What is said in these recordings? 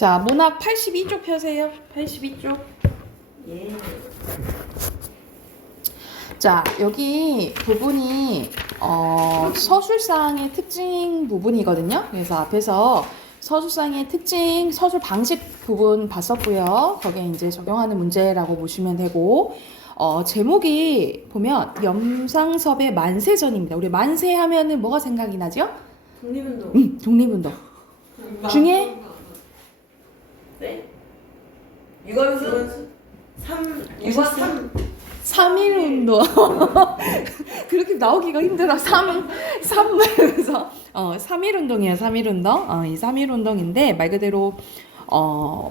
자, 문학 82쪽 펴세요. 82쪽. 예. 자, 여기 부분이 서술상의 특징 부분이거든요. 그래서 앞에서 서술상의 특징, 서술 방식 부분 봤었고요. 거기에 이제 적용하는 문제라고 보시면 되고, 제목이 보면 염상섭의 만세전입니다. 우리 만세 하면은 뭐가 생각이 나죠? 독립운동. 독립운동. 중에 네? 유관순? 3 3.1운동. 그렇게 나오기가 힘들어. 3에서 3.1운동이에요. 3.1운동. 이 3.1운동인데 말 그대로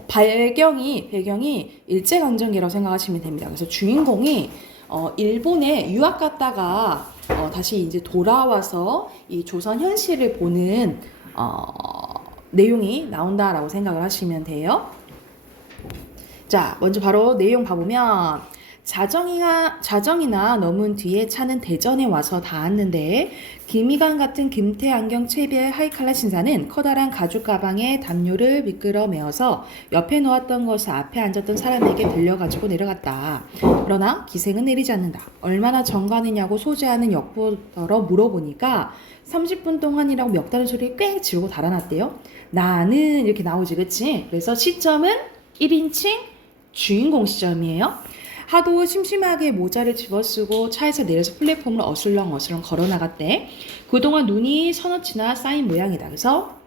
배경이 일제강점기라고 생각하시면 됩니다. 그래서 주인공이 일본에 유학 갔다가 다시 이제 돌아와서 이 조선 현실을 보는 내용이 나온다라고 생각을 하시면 돼요. 자, 먼저 바로 내용 봐보면 자정이나 넘은 뒤에 차는 대전에 와서 닿았는데 김희관 같은 김태 안경 채비의 하이칼라 신사는 커다란 가죽 가방에 담요를 미끄러 메어서 옆에 놓았던 것을 앞에 앉았던 사람에게 들려가지고 내려갔다. 그러나 기생은 내리지 않는다. 얼마나 정가느냐고 소재하는 역부터러 물어보니까 30분 동안이라고 멱다른 소리를 꽤 지르고 달아났대요. 나는 이렇게 나오지, 그치? 그래서 시점은 1인칭 주인공 시점이에요. 하도 심심하게 모자를 집어쓰고 차에서 내려서 플랫폼을 어슬렁어슬렁 걸어 나갔대. 그동안 눈이 서너치나 쌓인 모양이다. 그래서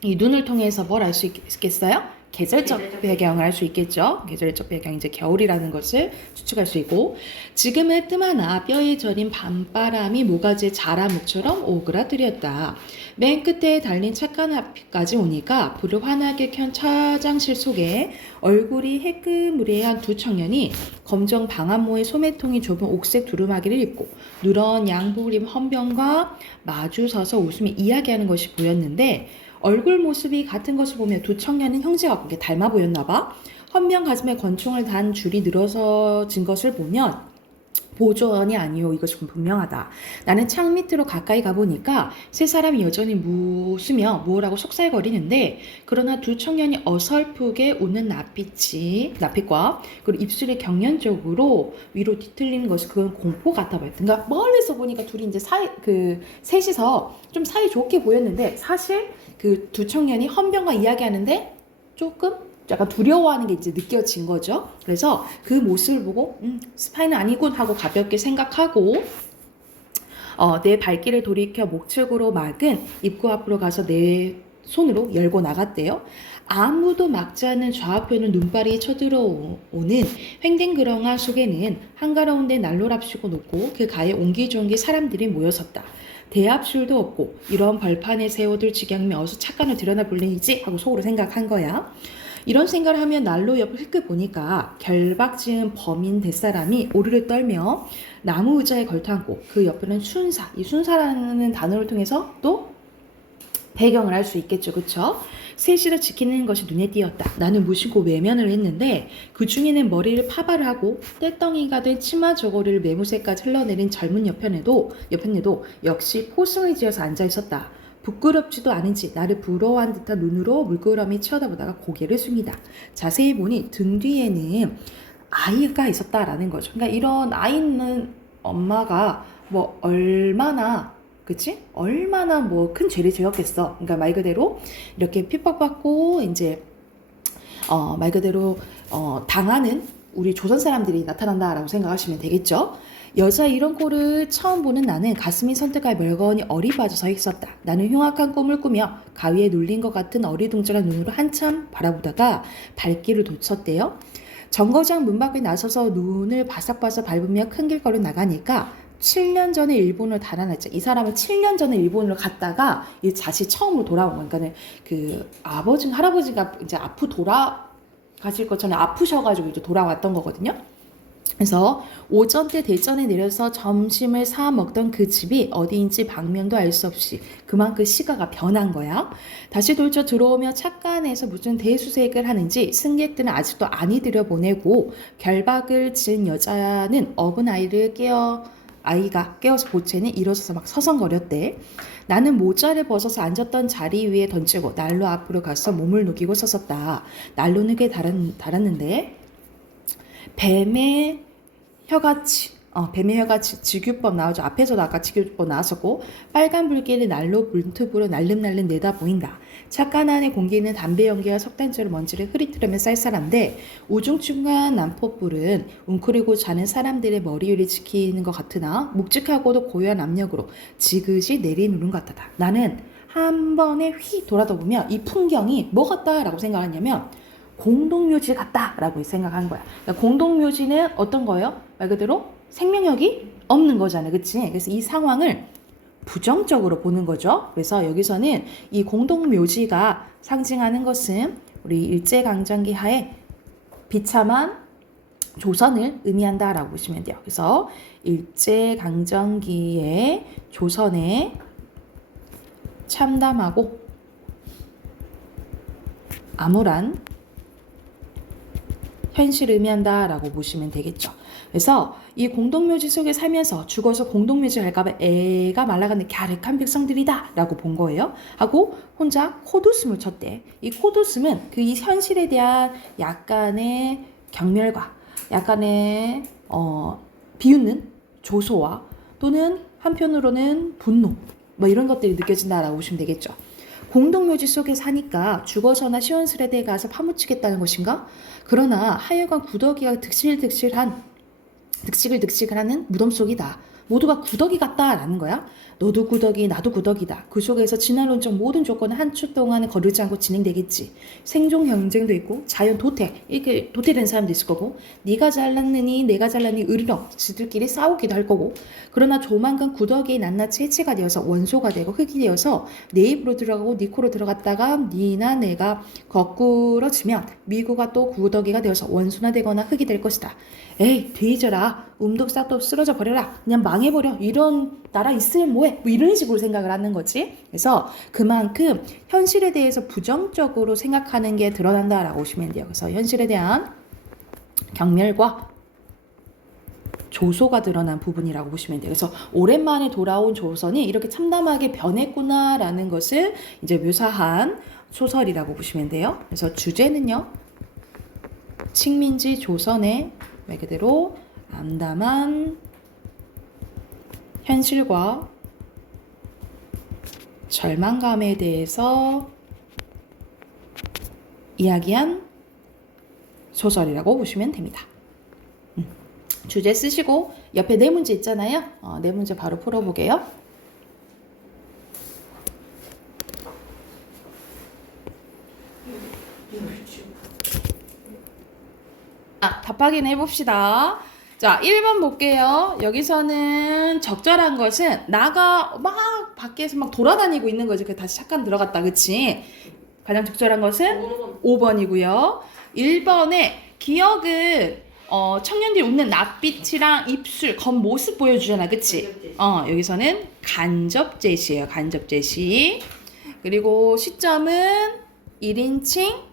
이 눈을 통해서 뭘 알 수 있겠어요? 계절적 배경을 알 수 있겠죠. 계절적 배경, 이제 겨울이라는 것을 추측할 수 있고, 지금은 뜸하나 뼈에 저린 밤바람이 모가지에 자라목처럼 오그라들였다. 맨 끝에 달린 착한 앞까지 오니까 불을 환하게 켠 차장실 속에 얼굴이 해금무리한 두 청년이 검정 방한모의 소매통이 좁은 옥색 두루마기를 입고 누런 양복을 입은 헌병과 마주서서 웃으며 이야기하는 것이 보였는데, 얼굴 모습이 같은 것을 보며 두 청년은 형제가 그렇게 닮아 보였나 봐. 헌병 가슴에 권총을 단 줄이 늘어서진 것을 보면 보조원이 아니오, 이것이 분명하다. 나는 창 밑으로 가까이 가보니까 세 사람이 여전히 웃으며 뭐라고 속살거리는데, 그러나 두 청년이 어설프게 웃는 낯빛과 그리고 입술이 경련적으로 위로 뒤틀리는 것이 그건 공포 같아 보였다. 그러니까 멀리서 보니까 둘이 이제 셋이서 좀 사이 좋게 보였는데, 사실 그 두 청년이 헌병과 이야기하는데 조금 약간 두려워하는 게 이제 느껴진 거죠. 그래서 그 모습을 보고 스파이는 아니군 하고 가볍게 생각하고 내 발길을 돌이켜 목축으로 막은 입구 앞으로 가서 내 손으로 열고 나갔대요. 아무도 막지 않는 좌우편을 눈발이 쳐들어오는 횡댕그렁한 속에는 한가로운 데 난로랍시고 놓고 그 가에 옹기종기 사람들이 모여섰다. 대합술도 없고 이런 벌판에 세워둘 지경이면 어서 착관을 들여나 볼래이지 하고 속으로 생각한 거야. 이런 생각을 하면 난로 옆을 힐끗 보니까 결박 지은 범인 대사람이 오르르 떨며 나무 의자에 걸터앉고 그 옆에는 순사, 이 순사라는 단어를 통해서 또 배경을 알 수 있겠죠, 그쵸? 셋이를 지키는 것이 눈에 띄었다. 나는 무심코 외면을 했는데 그 중에는 머리를 파발을 하고 떼덩이가 된 치마 저고리를 매무새까지 흘러내린 젊은 여편에도 역시 포승을 지어서 앉아 있었다. 부끄럽지도 않은지 나를 부러워한 듯한 눈으로 물끄러미 쳐다보다가 고개를 숙이다. 자세히 보니 등 뒤에는 아이가 있었다라는 거죠. 그러니까 이런 아이 있는 엄마가 뭐 얼마나 뭐 큰 죄를 지었겠어. 그러니까 말 그대로 이렇게 핍박받고 이제 말 그대로 당하는 우리 조선 사람들이 나타난다라고 생각하시면 되겠죠. 여자 이런 꼴을 처음 보는 나는 가슴이 선뜻할 멀거니 어리 빠져 서 있었다. 나는 흉악한 꿈을 꾸며 가위에 눌린 것 같은 어리둥절한 눈으로 한참 바라보다가 발길을 놓쳤대요. 정거장 문 밖에 나서서 눈을 바삭바삭 밟으며 큰 길거리 나가니까 7년 전에 일본을 달아났죠. 이 사람은 7년 전에 일본을 갔다가 이제 다시 처음으로 돌아온 거니까 그 할아버지가 이제 돌아가실 것 전에 아프셔가지고 이제 돌아왔던 거거든요. 그래서 오전 때 대전에 내려서 점심을 사 먹던 그 집이 어디인지 방면도 알 수 없이 그만큼 시가가 변한 거야. 다시 돌쳐 들어오며 착간에서 무슨 대수색을 하는지 승객들은 아직도 안이 들여보내고 결박을 지은 여자는 어린 아이를 깨어 아이가 깨어서 보채는 일어서서 막 서성거렸대. 나는 모자를 벗어서 앉았던 자리 위에 던지고 난로 앞으로 가서 몸을 녹이고 섰었다. 난로는 꽤 달았는데 뱀의 혀같이 직유법 나오죠. 앞에서도 아까 직유법 나왔었고 빨간 불길이 난로 문틈으로 날름날름 내다 보인다. 착간 안의 공기는 담배 연기와 석탄재로 먼지를 흐릿흐르며 쌀쌀한데 우중충한 난포불은 웅크리고 자는 사람들의 머리 위를 지키는 것 같으나 묵직하고도 고요한 압력으로 지그시 내리누른 것 같다. 나는 한 번에 휙 돌아다 보면 이 풍경이 뭐 같다라고 생각하냐면 공동묘지 같다라고 생각한 거야. 그러니까 공동묘지는 어떤 거예요? 말 그대로 생명력이 없는 거잖아요. 그치? 그래서 이 상황을 부정적으로 보는 거죠. 그래서 여기서는 이 공동묘지가 상징하는 것은 우리 일제강점기 하에 비참한 조선을 의미한다라고 보시면 돼요. 그래서 일제강점기에 조선에 참담하고 암울한 현실을 의미한다라고 보시면 되겠죠. 그래서 이 공동묘지 속에 살면서 죽어서 공동묘지 갈까봐 애가 말라가는 갸륵한 백성들이다 라고 본 거예요. 하고 혼자 코웃음을 쳤대. 이 코웃음은 그 이 현실에 대한 약간의 경멸과 약간의 비웃는 조소와 또는 한편으로는 분노 뭐 이런 것들이 느껴진다라고 보시면 되겠죠. 공동묘지 속에 사니까 죽어서나 시원스레드에 가서 파묻히겠다는 것인가? 그러나 하여간 구더기가 득실득실하는 무덤 속이다. 모두가 구더기 같다라는 거야. 너도 구더기, 나도 구더기다. 그 속에서 진화론적 모든 조건은 한 주 동안은 거르지 않고 진행되겠지. 생존 경쟁도 있고 자연 도태, 이렇게 도태된 사람도 있을 거고 네가 잘났느니 내가 잘났니 으르렁 지들끼리 싸우기도 할 거고 그러나 조만간 구더기의 낱낱이 해체가 되어서 원소가 되고 흙이 되어서 내 입으로 들어가고 네 코로 들어갔다가 네나 내가 거꾸러지면 미구가 또 구더기가 되어서 원소나 되거나 흙이 될 것이다. 에이 뒤져라 싹도 쓰러져 버려라 그냥 망해버려 이런 나라 있으면 뭐해 뭐 이런 식으로 생각을 하는 거지. 그래서 그만큼 현실에 대해서 부정적으로 생각하는 게 드러난다라고 보시면 돼요. 그래서 현실에 대한 경멸과 조소가 드러난 부분이라고 보시면 돼요. 그래서 오랜만에 돌아온 조선이 이렇게 참담하게 변했구나라는 것을 이제 묘사한 소설이라고 보시면 돼요. 그래서 주제는요. 식민지 조선의 말 그대로 암담한 현실과 절망감에 대해서 이야기한 소설이라고 보시면 됩니다. 주제 쓰시고 옆에 네 문제 있잖아요. 네 문제 바로 풀어보게요. 답 확인해 봅시다. 자, 1번 볼게요. 여기서는 적절한 것은 나가 막 밖에서 막 돌아다니고 있는 거지. 그 다시 잠깐 들어갔다. 그치? 가장 적절한 것은 5번이고요. 1번에 기억은 청년들이 웃는 낯빛이랑 입술, 겉모습 보여주잖아. 그치? 여기서는 간접 제시예요. 간접 제시. 그리고 시점은 1인칭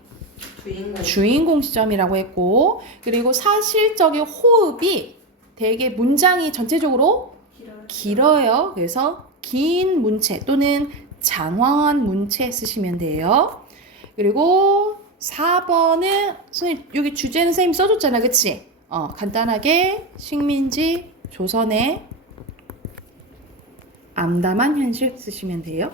주인공 시점이라고 했고 그리고 사실적인 호흡이 되게 문장이 전체적으로 길어요. 그래서 긴 문체 또는 장황한 문체 쓰시면 돼요. 그리고 4번은 선생님 여기 주제는 선생님 써줬잖아. 그치? 간단하게 식민지 조선의 암담한 현실 쓰시면 돼요.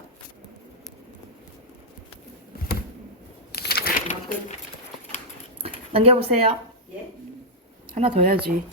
넘겨보세요. 예? 하나 더 해야지.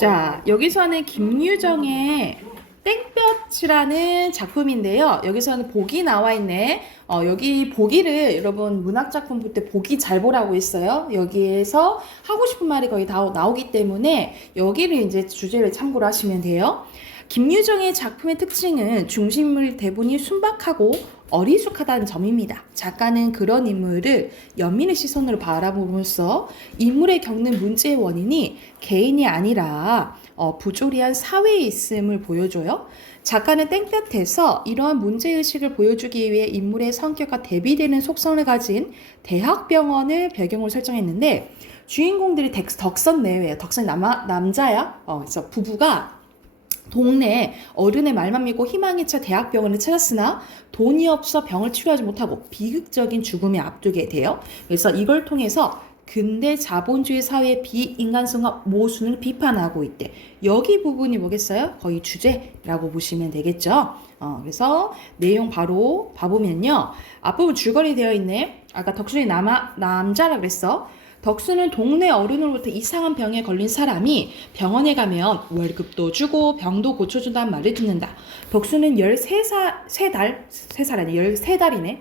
자, 여기서는 김유정의 땡볕이라는 작품인데요. 여기서는 복이 나와 있네. 여기 보기를 여러분 문학작품 볼 때 보기 잘 보라고 했어요. 여기에서 하고 싶은 말이 거의 다 나오기 때문에 여기를 이제 주제를 참고로 하시면 돼요. 김유정의 작품의 특징은 중심물 대본이 순박하고 어리숙하다는 점입니다. 작가는 그런 인물을 연민의 시선으로 바라보면서 인물에 겪는 문제의 원인이 개인이 아니라 부조리한 사회에 있음을 보여줘요. 작가는 땡볕에서 이러한 문제의식을 보여주기 위해 인물의 성격과 대비되는 속성을 가진 대학병원을 배경으로 설정했는데 주인공들이 덕선 내외예요. 덕선이 남자야. 그래서 부부가 동네 어른의 말만 믿고 희망에 차 대학병원을 찾았으나 돈이 없어 병을 치료하지 못하고 비극적인 죽음에 앞두게 돼요. 그래서 이걸 통해서 근대 자본주의 사회의 비인간성과 모순을 비판하고 있대. 여기 부분이 뭐겠어요? 거의 주제라고 보시면 되겠죠. 그래서 내용 바로 봐보면요. 앞부분 줄거리 되어 있네. 아까 덕순이 남자라 그랬어. 덕수는 동네 어른으로부터 이상한 병에 걸린 사람이 병원에 가면 월급도 주고 병도 고쳐준다는 말을 듣는다. 덕수는 13달이네.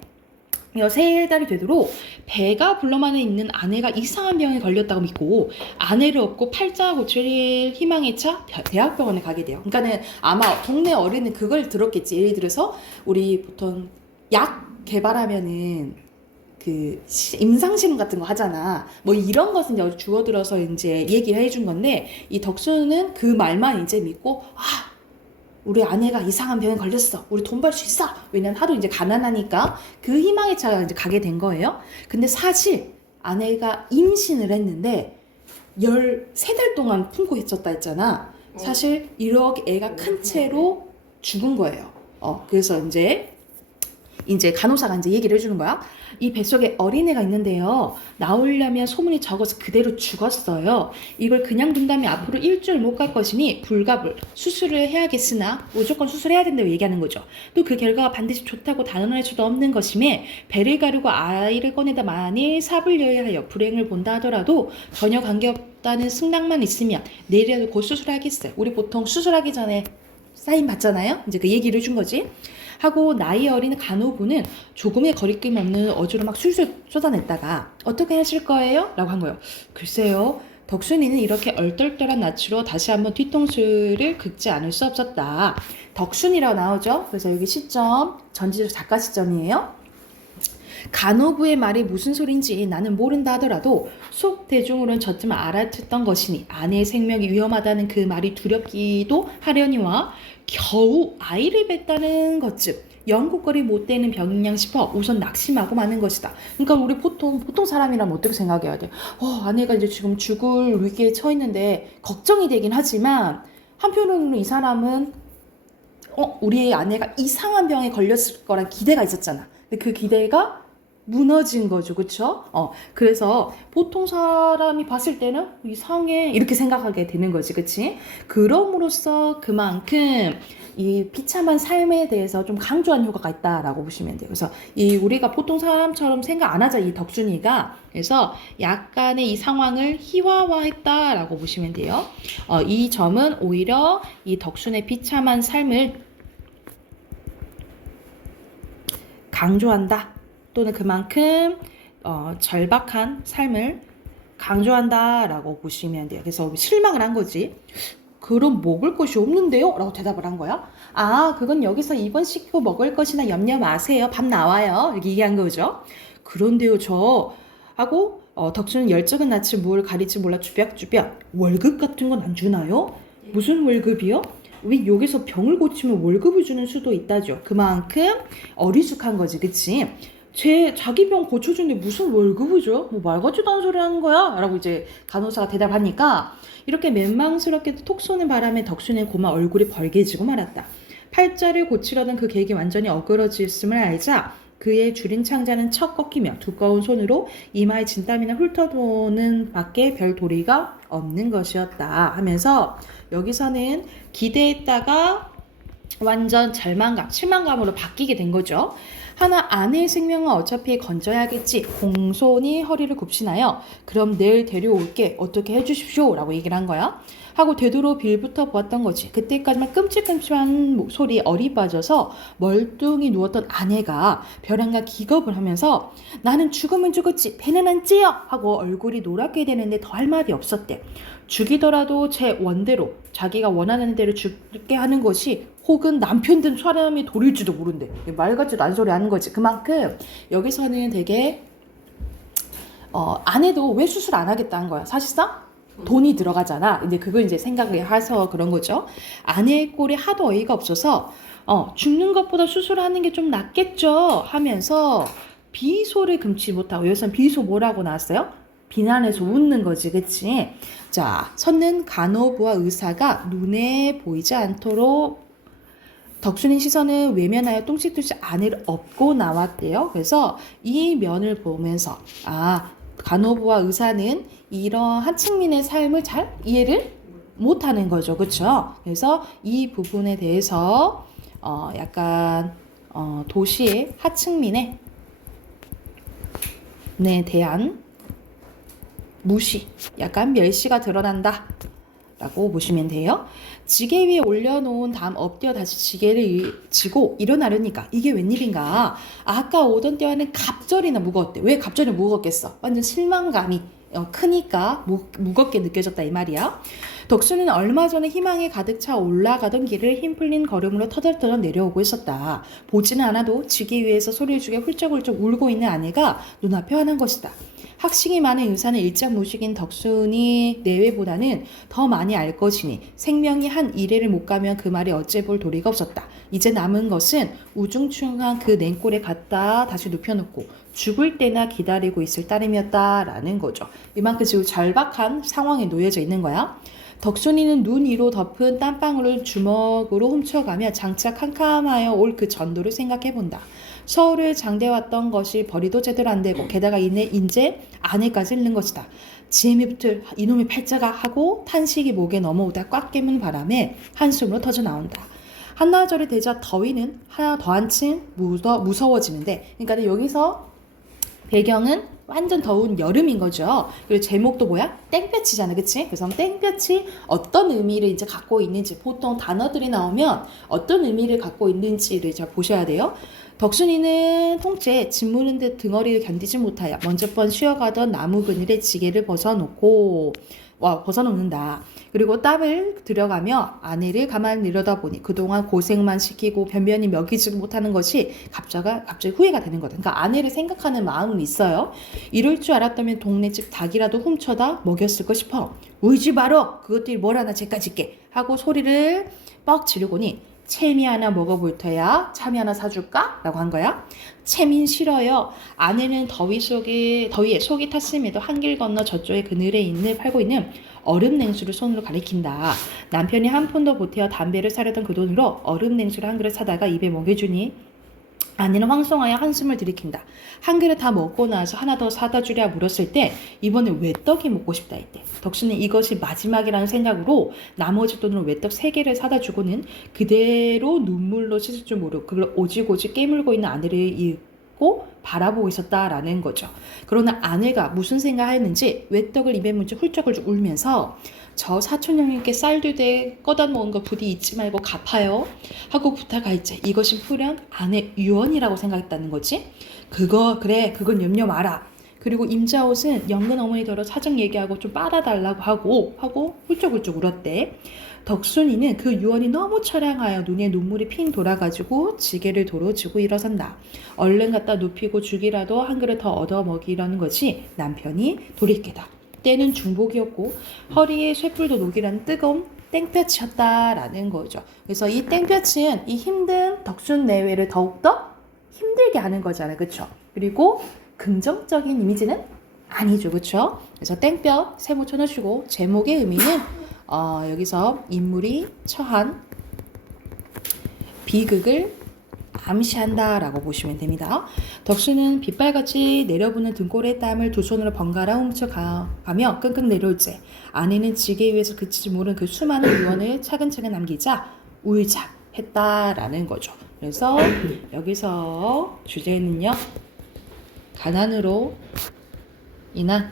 13달이 되도록 배가 불러만에 있는 아내가 이상한 병에 걸렸다고 믿고 아내를 업고 팔자 고칠 희망에 차 대학병원에 가게 돼요. 그러니까는 아마 동네 어른은 그걸 들었겠지. 예를 들어서 우리 보통 약 개발하면은 그 임상실험 같은 거 하잖아. 뭐 이런 것은 이제 주워들어서 이제 얘기를 해준 건데 이 덕수는 그 말만 이제 믿고 우리 아내가 이상한 병에 걸렸어. 우리 돈 벌 수 있어. 왜냐면 하도 이제 가난하니까 그 희망의 차가 이제 가게 된 거예요. 근데 사실 아내가 임신을 했는데 13달 동안 품고 있었다 했잖아. 사실 이렇게 애가 큰 채로 죽은 거예요. 그래서 이제 간호사가 이제 얘기를 해주는 거야. 이 뱃속에 어린애가 있는데요. 나오려면 소문이 적어서 그대로 죽었어요. 이걸 그냥 둔다면 앞으로 일주일 못 갈 것이니 불가불 수술을 해야겠으나 무조건 수술해야 된다고 얘기하는 거죠. 또 그 결과가 반드시 좋다고 단언할 수도 없는 것임에 배를 가르고 아이를 꺼내다 만일 삽을 여야 하여 불행을 본다 하더라도 전혀 관계없다는 승낙만 있으면 내일이라도 곧 수술하겠어요. 우리 보통 수술하기 전에 사인 받잖아요. 이제 그 얘기를 해준 거지. 하고 나이 어린 간호부는 조금의 거리낌 없는 어조로 막 술술 쏟아냈다가 어떻게 하실 거예요? 라고 한 거예요. 글쎄요. 덕순이는 이렇게 얼떨떨한 낯으로 다시 한번 뒤통수를 긁지 않을 수 없었다. 덕순이라고 나오죠. 그래서 여기 시점 전지적 작가 시점이에요. 간호부의 말이 무슨 소린지 나는 모른다 하더라도 속 대중으로는 저쯤 알아듣던 것이니 아내의 생명이 위험하다는 그 말이 두렵기도 하려니와 겨우 아이를 뱉다는 것쯤 영국거리 못 되는 병이냐 싶어 우선 낙심하고 마는 것이다. 그러니까 우리 보통 사람이라면 어떻게 생각해야 돼? 아내가 이제 지금 죽을 위기에 처해 있는데 걱정이 되긴 하지만 한편으로는 이 사람은 우리 아내가 이상한 병에 걸렸을 거란 기대가 있었잖아. 근데 그 기대가 무너진 거죠. 그쵸? 그래서 보통 사람이 봤을 때는 이상해 이렇게 생각하게 되는 거지. 그치? 그럼으로써 그만큼 이 비참한 삶에 대해서 좀 강조한 효과가 있다라고 보시면 돼요. 그래서 우리가 보통 사람처럼 생각 안 하자, 이 덕순이가. 그래서 약간의 이 상황을 희화화했다라고 보시면 돼요. 이 점은 오히려 이 덕순의 비참한 삶을 강조한다. 또는 그만큼 절박한 삶을 강조한다라고 보시면 돼요. 그래서 실망을 한 거지. 그럼 먹을 것이 없는데요? 라고 대답을 한 거야. 그건 여기서 입원시키고 먹을 것이나 염려 마세요. 밥 나와요. 이렇게 얘기한 거죠. 그런데요, 하고 덕수는 열적은 낯을 뭘 가릴지 몰라 주벽주벽 월급 같은 건 안 주나요? 무슨 월급이요? 왜 여기서 병을 고치면 월급을 주는 수도 있다죠. 그만큼 어리숙한 거지, 그치? 자기 병 고쳐주는데 무슨 월급을 줘? 뭐 말 같지도 않은 소리 하는 거야? 라고 이제 간호사가 대답하니까 이렇게 맨망스럽게도 톡 쏘는 바람에 덕순의 고마 얼굴이 벌개지고 말았다. 팔자를 고치려던 그 계획이 완전히 어그러졌음을 알자 그의 줄인 창자는 척 꺾이며 두꺼운 손으로 이마에 진땀이나 훑어도는 밖에 별 도리가 없는 것이었다 하면서 여기서는 기대했다가 완전 절망감, 실망감으로 바뀌게 된 거죠. 하나 아내의 생명은 어차피 건져야겠지. 공손히 허리를 굽신하여 그럼 내일 데려올게. 어떻게 해주십시오. 라고 얘기를 한 거야. 하고 되도록 빌부터 보았던 거지. 그때까지만 끔찍끔찍한 소리에 어리 빠져서 멀뚱히 누웠던 아내가 벼랑과 기겁을 하면서 나는 죽으면 죽었지 배는 안 찌여 하고 얼굴이 노랗게 되는데 더 할 말이 없었대. 죽이더라도 제 원대로 자기가 원하는 대로 죽게 하는 것이 혹은 남편 든 사람이 도릴지도 모른대. 말 같지도 않은 소리 하는 거지. 그만큼 여기서는 되게 아내도 왜 수술 안 하겠다는 거야. 사실상 돈이 들어가잖아. 근데 그걸 이제 생각을 해서 그런 거죠. 아내의 꼴이 하도 어이가 없어서 죽는 것보다 수술하는 게 좀 낫겠죠 하면서 비소를 금치 못하고 여기서는 비소 뭐라고 나왔어요? 비난해서 웃는 거지, 그치? 자, 섰는 간호부와 의사가 눈에 보이지 않도록 덕순이 시선을 외면하여 뚱실뚱실 안을 업고 나왔대요. 그래서 이 면을 보면서 간호부와 의사는 이런 하층민의 삶을 잘 이해를 못하는 거죠. 그렇죠? 그래서 이 부분에 대해서 약간 도시의 하층민의 대한 무시, 약간 멸시가 드러난다 라고 보시면 돼요. 지게 위에 올려놓은 다음 엎드려 다시 지게를 지고 일어나려니까 이게 웬일인가. 아까 오던 때와는 갑절이나 무거웠대. 왜 갑절이 무겁겠어? 완전 실망감이 크니까 무겁게 느껴졌다 이 말이야. 덕수는 얼마 전에 희망에 가득 차 올라가던 길을 힘 풀린 걸음으로 터덜터덜 내려오고 있었다. 보지는 않아도 지게 위에서 소리를 주게 훌쩍훌쩍 울고 있는 아내가 눈앞에 환한 것이다. 학식이 많은 의사는 일장 무식인 덕순이 내외보다는 더 많이 알 것이니 생명이 한 이래를 못 가면 그 말에 어째 볼 도리가 없었다. 이제 남은 것은 우중충한 그 냉골에 갖다 다시 눕혀놓고 죽을 때나 기다리고 있을 따름이었다라는 거죠. 이만큼 지금 절박한 상황에 놓여져 있는 거야. 덕순이는 눈 위로 덮은 땀방울을 주먹으로 훔쳐가며 장차 캄캄하여 올 그 전도를 생각해본다. 서울을 장대왔던 것이 벌이도 제대로 안 되고 게다가 인제 아내까지 잃는 것이다. 지혜미부터 이놈의 팔자가 하고 탄식이 목에 넘어오다 꽉 깨문 바람에 한숨으로 터져 나온다. 한나절이 되자 더위는 하나 더 한층 무서워지는데, 그러니까 여기서 배경은 완전 더운 여름인 거죠. 그리고 제목도 뭐야? 땡볕이잖아, 그치? 그래서 땡볕이 어떤 의미를 이제 갖고 있는지, 보통 단어들이 나오면 어떤 의미를 갖고 있는지를 잘 보셔야 돼요. 덕순이는 통째 짓 무는 듯 등어리를 견디지 못하여 먼저 번 쉬어가던 나무 그늘에 지게를 벗어놓는다. 그리고 땀을 들여가며 아내를 가만히 내려다보니 그동안 고생만 시키고 변변히 먹이지 못하는 것이 갑자기 후회가 되는 거다. 그러니까 아내를 생각하는 마음은 있어요. 이럴 줄 알았다면 동네집 닭이라도 훔쳐다 먹였을 거 싶어. 울지 말어. 그것들이 뭘 하나 쟤까짓게 하고 소리를 뻑 지르고니 채미 하나 먹어볼 터야. 참이 하나 사줄까? 라고 한 거야. 채민 싫어요. 아내는 더위에 속이 탔음에도 한길 건너 저쪽에 그늘에 팔고 있는 얼음 냉수를 손으로 가리킨다. 남편이 한 푼도 보태어 담배를 사려던 그 돈으로 얼음 냉수를 한 그릇 사다가 입에 먹여주니 아내는 황송하여 한숨을 들이킨다. 한 그릇 다 먹고 나서 하나 더 사다 주랴 물었을 때 이번에 외떡이 먹고 싶다 했대. 덕수는 이것이 마지막이라는 생각으로 나머지 돈으로 외떡 3개를 사다 주고는 그대로 눈물로 씻을 줄 모르고 그걸 오직오직 깨물고 있는 아내를 잊고 바라보고 있었다라는 거죠. 그러나 아내가 무슨 생각하였는지 외떡을 입에 문지 훌쩍훌쩍 울면서 저 사촌형님께 쌀두대 꺼다 먹은 거 부디 잊지 말고 갚아요 하고 부탁할지 이것이 풀연 아내 유언이라고 생각했다는 거지. 그건 염려 마라. 그리고 임자옷은 연근 어머니더러 사정 얘기하고 좀 빨아달라고 하고 훌쩍훌쩍 울었대. 덕순이는 그 유언이 너무 처량하여 눈에 눈물이 핑 돌아가지고 지게를 도로 쥐고 일어선다. 얼른 갖다 눕히고 죽이라도 한 그릇 더 얻어 먹이려는 것이 남편이 돌이키다. 때는 중복이었고 허리에 쇠뿔도 녹이라는 뜨거운 땡볕이었다라는 거죠. 그래서 이 땡볕은 이 힘든 덕순 내외를 더욱더 힘들게 하는 거잖아요. 그렇죠? 그리고 긍정적인 이미지는 아니죠. 그렇죠? 그래서 땡볕 세모 쳐놓으시고 제목의 의미는 여기서 인물이 처한 비극을 암시한다라고 보시면 됩니다. 덕수는 빗발같이 내려부는 등골의 땀을 두 손으로 번갈아 훔쳐가며 끙끙 내려올지 아내는 지게 위에서 그치지 못한 그 수많은 유언을 차근차근 남기자 울자 했다라는 거죠. 그래서 여기서 주제는요. 가난으로 인한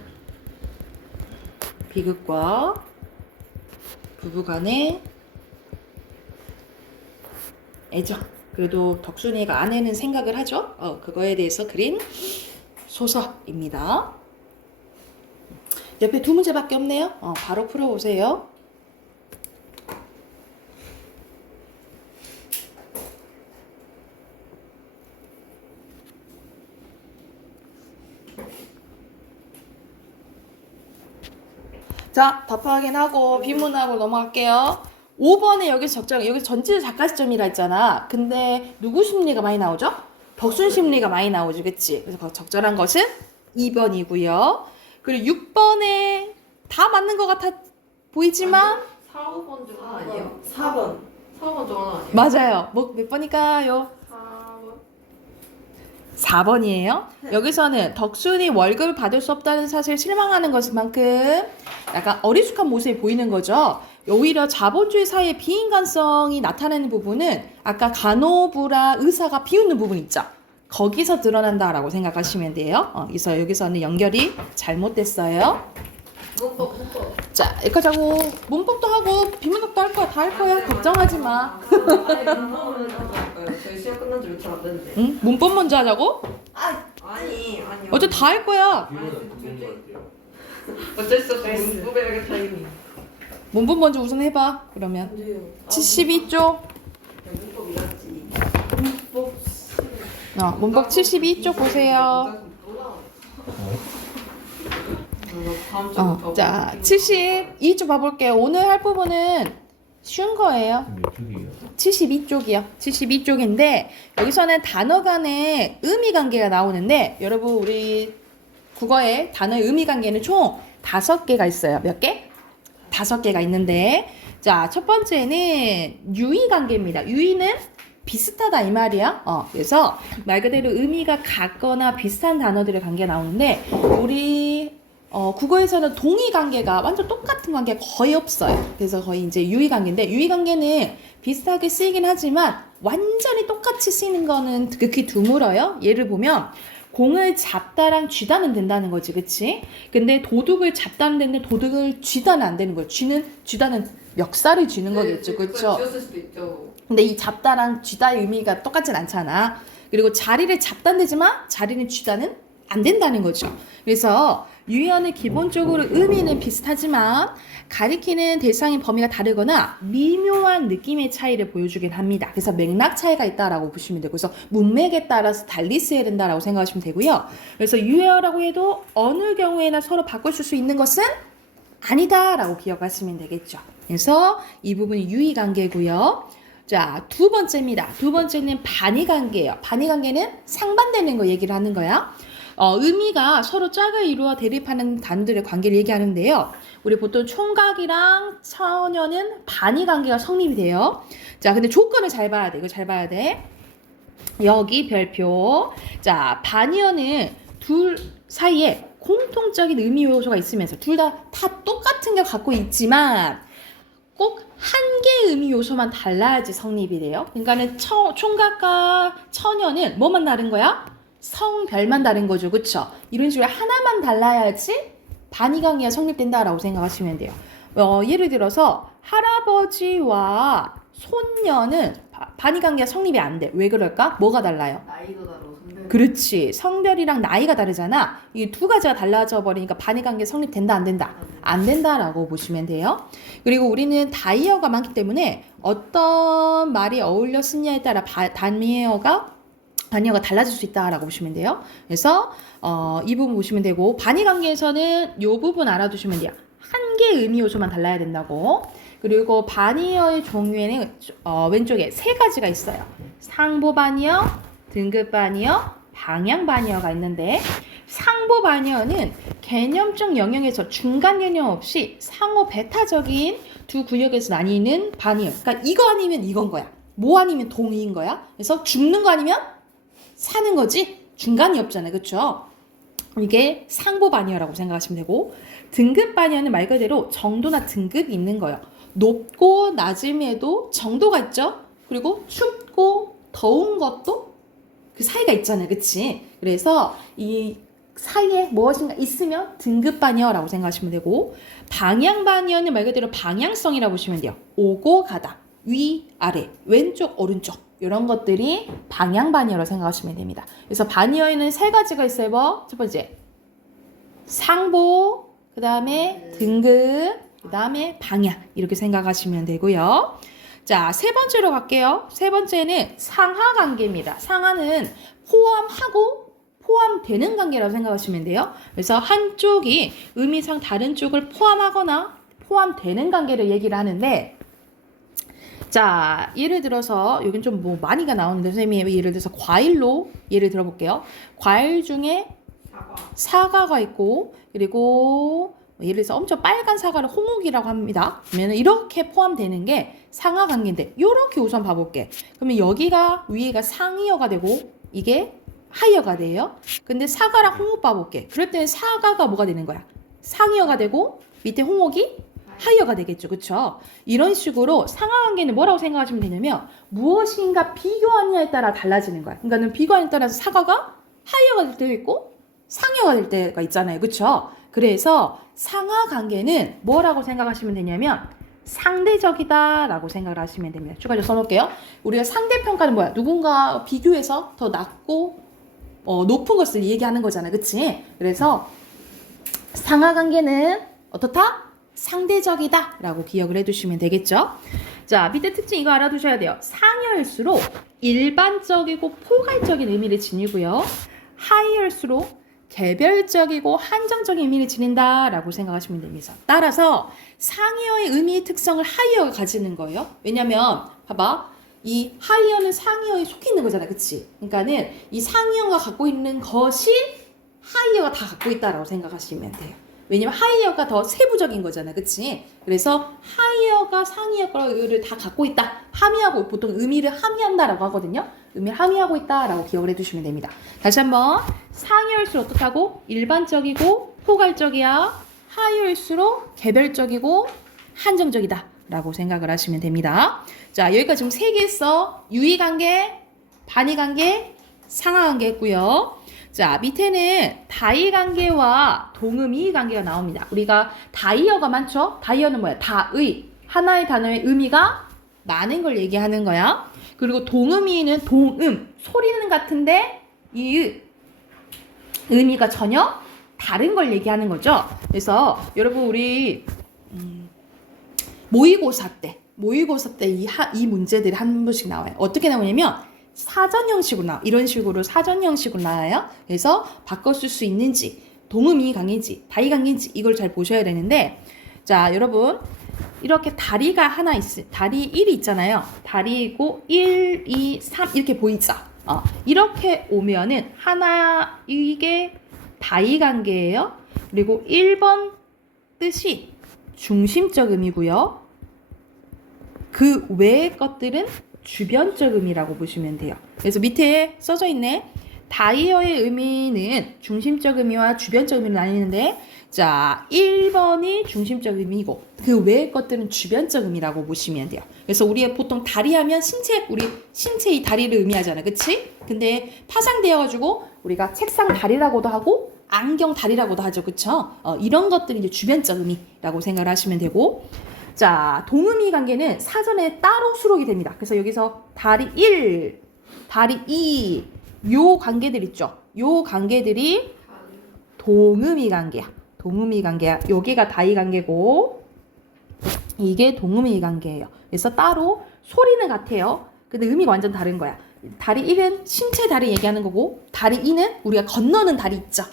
비극과 부부간의 애정. 그래도 덕순이가 아내는 생각을 하죠. 그거에 대해서 그린 소설입니다. 옆에 2문제밖에 없네요. 바로 풀어보세요. 자, 답 확인하고 비문하고 넘어갈게요. 5번에 여기 전체 작가 시점이라 했잖아. 근데 누구 심리가 많이 나오죠? 덕순 심리가 많이 나오지, 그치? 그래서 적절한 것은 2번이고요. 그리고 6번에 다 맞는 것 같아 보이지만 4, 5번 중 하나 아니에요? 4번. 4번 중 하나 아니에요? 맞아요. 뭐 몇 번일까요? 4번. 4번이에요. 여기서는 덕순이 월급을 받을 수 없다는 사실에 실망하는 것만큼 약간 어리숙한 모습이 보이는 거죠. 오히려 자본주의 사회의 비인간성이 나타나는 부분은 아까 간호부라 의사가 비웃는 부분 있죠. 거기서 드러난다라고 생각하시면 돼요. 그래서 여기서는 연결이 잘못됐어요. 문법. 자, 여기까지 하고 문법도 하고 비문법도 할 거야. 다 할 거야. 걱정하지 마. 아니, 문법은 할까요? 저희 시험 끝난 지 며칠 안 됐는데. 응? 문법 먼저 하자고? 아니요. 어제 다 할 거야. 이거는 없는 것 같아요. 어쩔 수 없이 문법에 이렇게 타이밍. 문법 먼저 우선 해봐. 그러면 근데요. 72쪽. 문법 이랬지. 문법. 문법 72쪽 보세요. 다음 주부터. 자, 72쪽 봐볼게요. 오늘 할 부분은 쉬운 거예요. 몇 쪽이에요? 72쪽이요. 72쪽인데 여기서는 단어 간의 의미 관계가 나오는데 여러분 우리 국어에 단어의 의미 관계는 총 5개가 있어요. 몇 개? 5개가 있는데 자, 첫 번째는 유의 관계입니다. 유의는 비슷하다 이 말이야. 그래서 말 그대로 의미가 같거나 비슷한 단어들의 관계가 나오는데 우리 국어에서는 동의 관계가 완전 똑같은 관계가 거의 없어요. 그래서 거의 이제 유의 관계인데 유의 관계는 비슷하게 쓰이긴 하지만 완전히 똑같이 쓰이는 거는 극히 드물어요. 예를 보면 공을 잡다랑 쥐다는 된다는 거지, 그치? 근데 도둑을 잡다는 되는데 도둑을 쥐다는 안 되는 거예요. 쥐다는 멱살을 쥐는 거겠죠, 그쵸? 쥐었을 수도 있죠. 근데 이 잡다랑 쥐다의 의미가 똑같진 않잖아. 그리고 자리를 잡다는 되지만 자리는 쥐다는 안 된다는 거죠. 그래서 유의어는 기본적으로 의미는 비슷하지만 가리키는 대상의 범위가 다르거나 미묘한 느낌의 차이를 보여주긴 합니다. 그래서 맥락 차이가 있다라고 보시면 되고, 그래서 문맥에 따라서 달리 쓰여야 된다라고 생각하시면 되고요. 그래서 유의어라고 해도 어느 경우에나 서로 바꿀 수 있는 것은 아니다라고 기억하시면 되겠죠. 그래서 이 부분이 유의 관계고요. 자, 두 번째입니다. 두 번째는 반의 관계예요. 반의 관계는 상반되는 거 얘기를 하는 거야. 의미가 서로 짝을 이루어 대립하는 단어들의 관계를 얘기하는데요. 우리 보통 총각이랑 처녀는 반의 관계가 성립이 돼요. 자, 근데 조건을 잘 봐야 돼. 이거 잘 봐야 돼. 여기 별표. 자, 반의어는 둘 사이에 공통적인 의미 요소가 있으면서 둘 다 똑같은 걸 갖고 있지만 꼭 한 개의 의미 요소만 달라야지 성립이 돼요. 그러니까는 총각과 처녀는 뭐만 다른 거야? 성별만 다른 거죠. 그쵸? 이런 식으로 하나만 달라야지 반의 관계가 성립된다라고 생각하시면 돼요. 예를 들어서 할아버지와 손녀는 반의 관계가 성립이 안 돼. 왜 그럴까? 뭐가 달라요? 나이도 다르고 성별. 그렇지. 성별이랑 나이가 다르잖아. 이 두 가지가 달라져 버리니까 반의 관계 성립된다 안 된다? 안 된다라고 보시면 돼요. 그리고 우리는 다이어가 많기 때문에 어떤 말이 어울려 쓰냐에 따라 단어가 달라질 수 있다라고 보시면 돼요. 그래서 이 부분 보시면 되고 반의 관계에서는 이 부분 알아두시면 돼요. 한 개의 의미 요소만 달라야 된다고. 그리고 반의어의 종류에는 왼쪽에 세 가지가 있어요. 상보 반의어, 등급 반의어, 방향 반의어가 있는데 상보 반의어는 개념적 영역에서 중간 개념 없이 상호 배타적인 두 구역에서 나뉘는 반의어. 그러니까 이거 아니면 이건 거야. 뭐 아니면 동의인 거야. 그래서 죽는 거 아니면 사는 거지 중간이 없잖아요. 그렇죠? 이게 상보 반의어라고 생각하시면 되고 등급 반의어는 말 그대로 정도나 등급이 있는 거예요. 높고 낮음에도 정도가 있죠. 그리고 춥고 더운 것도 그 사이가 있잖아요. 그치? 그래서 이 사이에 무엇인가 있으면 등급 반의어라고 생각하시면 되고 방향 반의어는 말 그대로 방향성이라고 보시면 돼요. 오고 가다. 위, 아래, 왼쪽, 오른쪽 이런 것들이 방향 반의어라고 생각하시면 됩니다. 그래서 반의어에는 세 가지가 있어요. 뭐? 첫 번째 상보, 그 다음에 등급, 그 다음에 방향 이렇게 생각하시면 되고요. 자, 세 번째로 갈게요. 세 번째는 상하 관계입니다. 상하는 포함하고 포함되는 관계라고 생각하시면 돼요. 그래서 한쪽이 의미상 다른 쪽을 포함하거나 포함되는 관계를 얘기를 하는데 자, 예를 들어서 여긴 좀 뭐 많이가 나오는데 선생님이 예를 들어서 과일로 예를 들어볼게요. 과일 중에 사과가 있고 그리고 예를 들어서 엄청 빨간 사과를 홍옥이라고 합니다. 그러면 이렇게 포함되는 게 상하 관계인데 이렇게 우선 봐볼게. 그러면 여기가 위에가 상이어가 되고 이게 하이어가 돼요. 근데 사과랑 홍옥 봐볼게. 그럴 때는 사과가 뭐가 되는 거야? 상이어가 되고 밑에 홍옥이 하이어가 되겠죠. 그쵸? 이런 식으로 상하 관계는 뭐라고 생각하시면 되냐면 무엇인가 비교하느냐에 따라 달라지는 거야. 그러니까는 비교하느냐에 따라서 사과가 하이어가 될 때도 있고 상이어가 될 때가 있잖아요. 그쵸? 그래서 상하 관계는 뭐라고 생각하시면 되냐면 상대적이다 라고 생각을 하시면 됩니다. 추가적으로 써놓을게요. 우리가 상대평가는 뭐야? 누군가 비교해서 더 낮고 높은 것을 얘기하는 거잖아. 그치? 그래서 상하 관계는 어떻다? 상대적이다 라고 기억을 해두시면 되겠죠. 자, 밑에 특징 이거 알아두셔야 돼요. 상이어일수록 일반적이고 포괄적인 의미를 지니고요. 하이어일수록 개별적이고 한정적인 의미를 지닌다 라고 생각하시면 됩니다. 따라서 상이어의 의미의 특성을 하이어가 가지는 거예요. 왜냐면 봐봐, 이 하이어는 상이어에 속해 있는 거잖아. 그치? 그러니까는 이 상이어가 갖고 있는 것이 하이어가 다 갖고 있다라고 생각하시면 돼요. 왜냐면 하이어가 더 세부적인 거잖아. 그치? 그래서 하이어가 상이어 거를 다 갖고 있다. 함의하고 보통 의미를 함의한다라고 하거든요. 의미를 함의하고 있다라고 기억을 해두시면 됩니다. 다시 한번 상이어일수록 어떻다고? 일반적이고 포괄적이야. 하이어일수록 개별적이고 한정적이다 라고 생각을 하시면 됩니다. 자, 여기까지 지금 3개 했어. 유의관계, 반의관계, 상하관계 했고요. 자, 밑에는 다의관계와 동의관계가 나옵니다. 우리가 다이어가 많죠? 다이어는 뭐야? 다의. 하나의 단어의 의미가 많은 걸 얘기하는 거야. 그리고 동의는 동음. 소리는 같은데 이 의미가 전혀 다른 걸 얘기하는 거죠. 그래서 여러분 우리 모의고사 때 이 문제들이 한 번씩 나와요. 어떻게 나오냐면 사전 형식으로 나와. 이런 식으로 사전 형식으로 나와요. 그래서 바꿔 쓸 수 있는지, 동음이 강인지, 다이 강인지 이걸 잘 보셔야 되는데, 자, 여러분 이렇게 다리가 하나 다리 1이 있잖아요. 다리고 1, 2, 3 이렇게 보이죠? 이렇게 오면은 하나 이게 다이 관계예요. 그리고 1번 뜻이 중심적 의미고요. 그 외의 것들은 주변적 의미라고 보시면 돼요. 그래서 밑에 써져 있네. 다이어의 의미는 중심적 의미와 주변적 의미로 나뉘는데, 자, 1번이 중심적 의미고 그 외의 것들은 주변적 의미라고 보시면 돼요. 그래서 우리가 보통 다리 하면 우리 신체의 다리를 의미하잖아. 그치? 근데 파생되어가지고 우리가 책상 다리라고도 하고 안경 다리라고도 하죠. 그쵸? 이런 것들이 이제 주변적 의미라고 생각을 하시면 되고, 자, 동의미 관계는 사전에 따로 수록이 됩니다. 그래서 여기서 다리 1, 다리 2, 요 관계들 있죠. 요 관계들이 동의미 관계야. 동의미 관계야. 여기가 다이 관계고 이게 동의미 관계예요. 그래서 따로 소리는 같아요. 근데 의미가 완전 다른 거야. 다리 1은 신체 다리 얘기하는 거고 다리 2는 우리가 건너는 다리 있죠.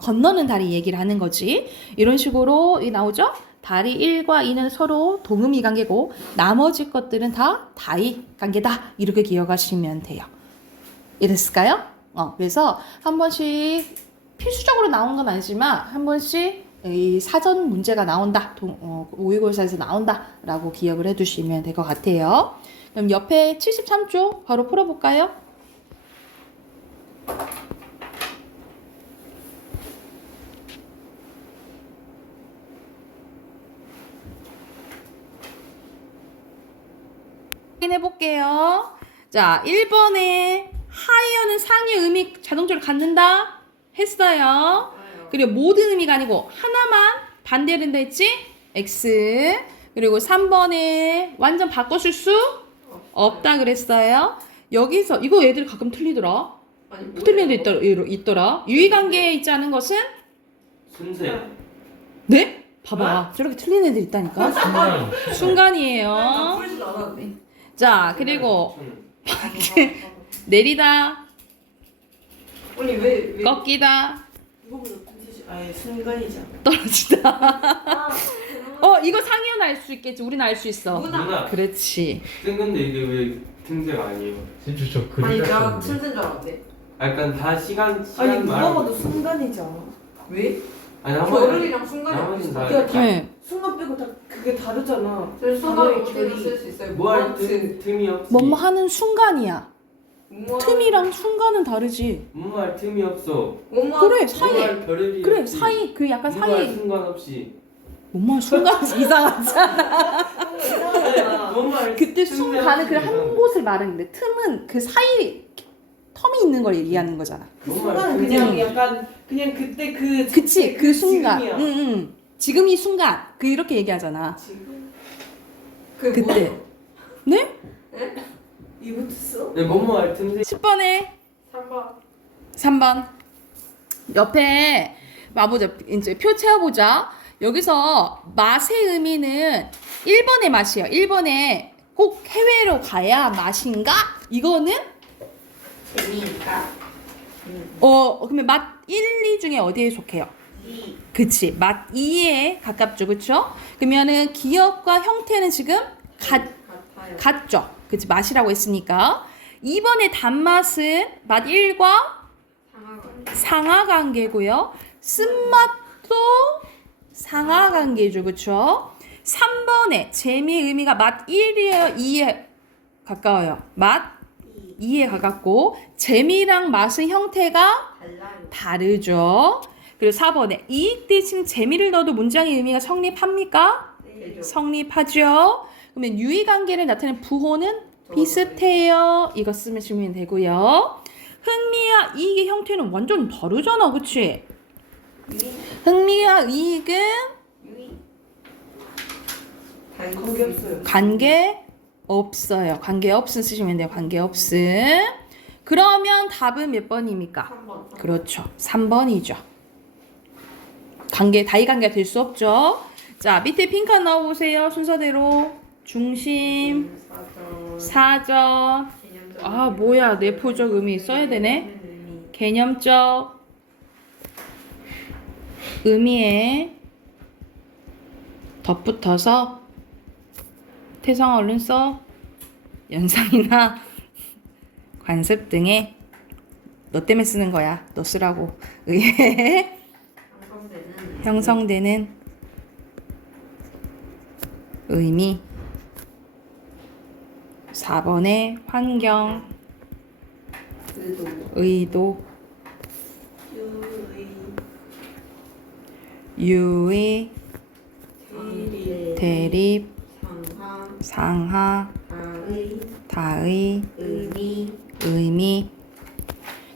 건너는 다리 얘기를 하는 거지. 이런 식으로 나오죠. 다리 1과 2는 서로 동의미 관계고 나머지 것들은 다 다이 관계다. 이렇게 기억하시면 돼요. 이랬을까요? 그래서 한 번씩 필수적으로 나온 건 아니지만 한 번씩 이 사전 문제가 나온다. 모의고사에서 나온다. 라고 기억을 해두시면 될 것 같아요. 그럼 옆에 73쪽 바로 풀어볼까요? 확인해볼게요. 자, 1번에 하이어는 상의 의미 자동적으로 갖는다 했어요. 그리고 모든 의미가 아니고 하나만 반대된다 했지? X. 그리고 3번에 완전 바꿔 쓸 수 없다 그랬어요. 여기서 이거 애들 가끔 틀리더라. 틀린 애도 있더라. 유의관계에 있지 않은 것은? 순세. 네? 봐봐. 저렇게 틀린 애들 있다니까. 순간이에요. 풀지도 않았네. 자, 그리고 내리다, 언니 왜? 꺾이다, 이거보다 뜻이 아예 순간이잖아. 떨어지다. 이거 상이어는 알 수 있겠지. 우리는 알 수 있어. 누나. 그렇지. 쓴 건데 이게 왜 등재가 아니에요? 진짜 저 아니 그림 나 같았는데. 틀린 줄 알았는데. 약간 다 시간 아니 누가 말하는 봐도 순간이지 않아? 왜? 아니 겨울이랑 순간이 나머지는 다 그러니까 네. 순간 빼고 다 그게 다르잖아. 저 순간 단어의 어떻게 결이. 쓸 수 있어요? 뭐할 모먼트. 틈이 없지. 뭐뭐 하는 순간이야. 뭐뭐 틈이랑 순간은 다르지. 뭐할 틈이 없어. 뭐뭐 그래 사이. 뭐할 겨를이 그래 없지. 사이 그 약간 뭐할 사이. 순간 없이. 뭐뭐 순간 이상하잖아. 이상하잖아. 뭐할 그때 틈이 순간은 그냥 없지. 한 곳을 말하는데 틈은 그 사이 텀이 있는 걸 얘기하는 거잖아. 그 뭐할 순간 틈이 그냥 음. 약간 그냥 그때 그 그치 그 순간. 지금이야. 응응. 지금 이 순간 그 이렇게 얘기하잖아. 지금 그 그때. 뭐? 네? 이부터 써? 네, 뭐할 틈새. 10번에 3번. 3번 옆에 와보자. 이제 표 채워보자. 여기서 맛의 의미는 1번의 맛이에요. 1번에 꼭 해외로 가야 맛인가? 이거는 재미니까. 그러면 맛 1, 2 중에 어디에 속해요? 그치 맛 2에 가깝죠. 그쵸? 그러면은 기억과 형태는 지금 같아요. 같죠. 그치 맛이라고 했으니까 2번의 단맛은 맛 1과 상하관. 상하관계고요. 쓴맛도 상하관계죠. 그쵸? 3번에 재미의 의미가 맛 1이에요? 2에 가까워요? 맛 2에 가깝고 재미랑 맛의 형태가 달라요. 다르죠. 그리고 4번에 이익 대신 재미를 넣어도 문장의 의미가 성립합니까? 되죠. 성립하죠. 그러면 유의관계를 나타내는 부호는 비슷해요. 이거 쓰시면 되고요. 흥미와 이익의 형태는 완전 다르잖아. 그치? 흥미와 이익은 유의. 관계 없어요. 관계 없어요. 관계 없음 쓰시면 돼요. 관계 없음. 그러면 답은 몇 번입니까? 3번. 그렇죠. 3번이죠. 관계, 다이관계가 될 수 없죠. 자, 밑에 핑크 넣어보세요. 순서대로. 중심, 사전. 사전. 개념적. 아, 뭐야. 내포적 의미 써야 되네. 의미. 개념적 의미에 덧붙어서 태성아 얼른 써. 연상이나 관습 등에 너 때문에 쓰는 거야. 너 쓰라고. 의해 형성되는 의미. 4번의 환경, 의도. 의도, 유의, 상대. 대립, 상하. 상하, 하의. 다의, 의미. 의미.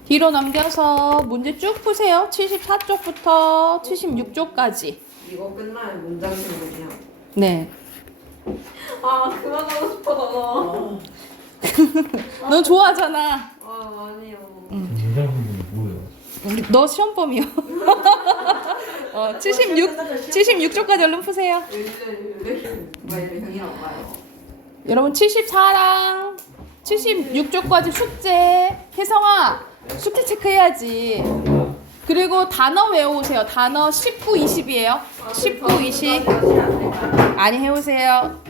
뒤로 넘겨서 문제 쭉 푸세요. 74쪽부터 76쪽까지. 이거 끝나면 문장 생각이야. 네. 아 그만하고 싶어 나. 너 좋아하잖아. 아 아니요. 문장은 뭐예요? 너 시험범이요. 76쪽까지 얼른 푸세요. 왜 형이랑 봐요? 여러분 74랑 76쪽까지 숙제. 혜성아 숙제 체크해야지. 그리고 단어 외워오세요. 단어 19, 20이에요. 19, 20 다시 안 될까요? 많이 해오세요.